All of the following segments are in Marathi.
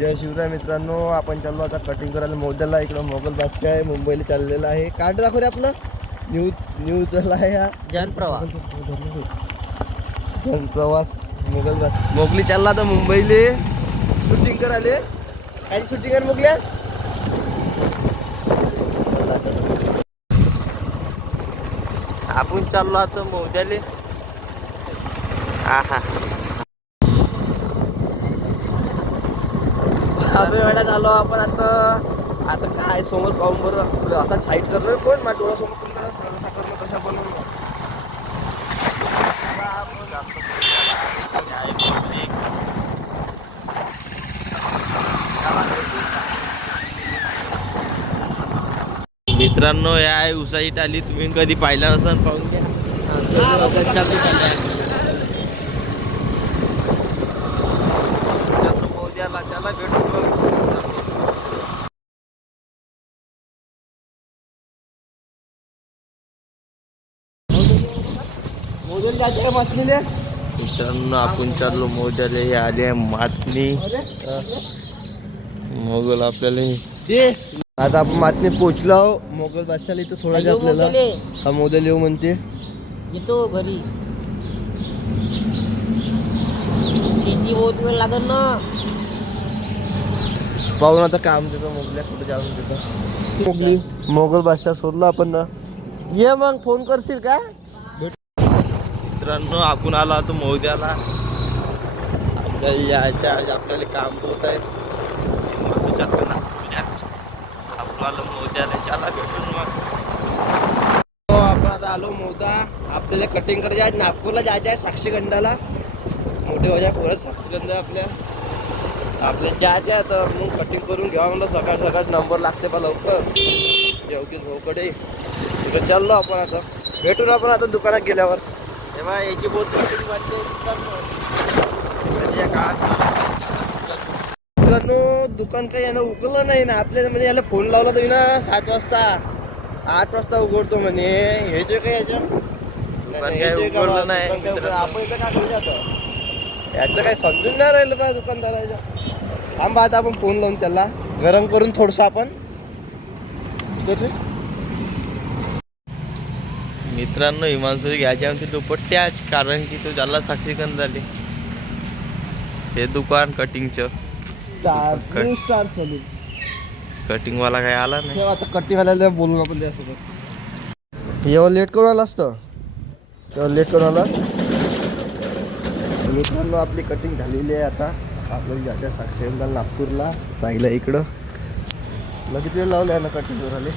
जय शिवराय मित्रांनो, आपण चाललो आता कटिंग करायला मोद्याला. इकडं मोगल बादशाह आहे, मुंबईला चाललेला आहे. कार्ड दाखव रे आपलं. न्यूजला आहे हा जनप्रवास. जनप्रवास मोगल बादशाह. मोगली चालला तर मुंबईले शूटिंग करायला. काय शूटिंग आहे मोगल्या? आपण चाललो आता मोद्याले. हा वेळात आलो आपण आता काय समोर पाहून बरं असा साईट करणार कोण माझ्या डोळ्यासमोर तुमच्या करणं तशा बनवून मित्रांनो, या उसाईट आली. तुम्ही कधी पाहिला नसेल, पाहून घ्या. मोद्याला त्याला भेटू. मोदल जायचं का मातनीले? मित्रांनो, आपण चाललो मोद्याला. हे आले मातनी मोगल आपल्याला. ते आता आपण मातनी पोहोचलो आहो. मोगल बादशाहला इथं सोडायचं आपल्याला. हा मोदल येऊ म्हणते. येतो घरी. किती बहुत वेळ लागेल ना. पाहून आता काम देतो मोगल्या कुठे जाऊन देतो. मोगली मोगल बादशाह सोडला आपण ना. ये मग फोन करशील का? मित्रांनो, आपण आलो आता मोद्याला. आपल्याला यायच्या आज आपल्याला काम होत आहे. आपण आलो मोद्याला. चला भेटून मग. आपण आता आलो मोदा. आपल्याला कटिंग करायचं आहे. नागपूरला जायचं आहे साक्षीगंधाला. मोठे वजा पोरं साक्षीगंध आपल्याला जायचं आहे. तर मग कटिंग करून घ्यावा म्हणलं. सकाळ नंबर लागते पा लवकर योगेश भाऊकडे. तिकडे चाललो आपण आता. भेटून आपण आता दुकानात गेल्यावर. तेव्हा याची बहुत कटिंग वाटते. मित्रांनो, दुकान काही यानं उघडलं नाही ना आपल्याला. म्हणजे याला फोन लावला तरी ना 7 वाजता 8 वाजता उघडतो म्हणे. हे जे काही याच्या उघडलं नाही. आपण इथं काय करू जातो याचं काही समजून नाही राहिलं का दुकानदाराच्या. थांबा आता आपण फोन लावून त्याला गरम करून थोडंसं आपण. मित्रांनो, हिमांशू घ्यायच्या म्हणते दुपट्ट्याच. कारण की तो झाला साक्षीगंध झाले. हे दुकान कटिंगचं. Star salon. कटिंगवाला काही आला नाही. आता कटिंगवाल्याला बोलून आपण त्यासोबत. जेव्हा लेट करून आला असतं तेव्हा लेट करून आलास. मित्रांनो, आपली कटिंग झालेली आहे. आता आपल्याला जायचं साक्षीगंधा नागपूरला. साईला इकडं लगेच वेळ लावलं आहे ना कटिंगवर आले.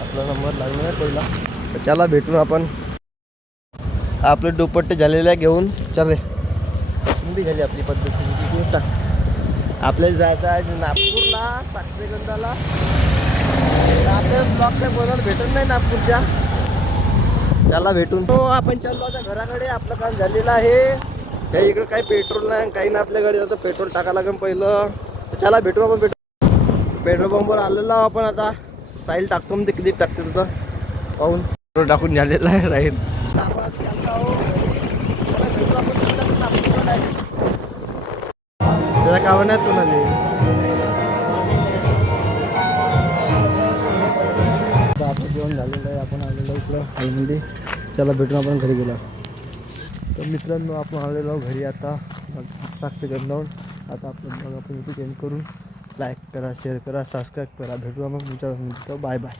आपला नंबर लागला आहे पहिला. तर चला भेटून आपण. आपले दुपट्टे झालेले आहे घेऊन. चल रे, बी झाली आपली पद्धती. आपल्याला जायचं आहे नागपूरला साक्षीगंधाला. आपल्याला ब्लॉक काय बोलायला भेटत नाही नागपूरच्या. चला भेटून. तो आपण चाललो आता घराकडे. आपलं काम झालेलं आहे. काही इकडं काही पेट्रोल नाही काही ना आपल्या गाडी. आता पेट्रोल टाकायला लागेल पहिलं. चला भेटू आपण. पेट्रोल पंपवर आलेलो आपण आता. साईल टाकतो म्हणजे किती टाकते तुझं पाहून. पेट्रोल टाकून झालेलं आहे राहील. त्याचा कावा नाही तुम्हाला. आपलं जेवण झालेलं आहे. आपण आलेलो इकडं हॉलमध्ये. चला भेटून आपण घरी गेलो. तर मित्रांनो, आपण आलेलो घरी आता साक्षीगंधावर. आता आपलं ब्लॉग आपण इथे चेंज करून लाईक करा, शेअर करा, सबस्क्राईब करा. भेटू आपण तुमच्या बाय बाय.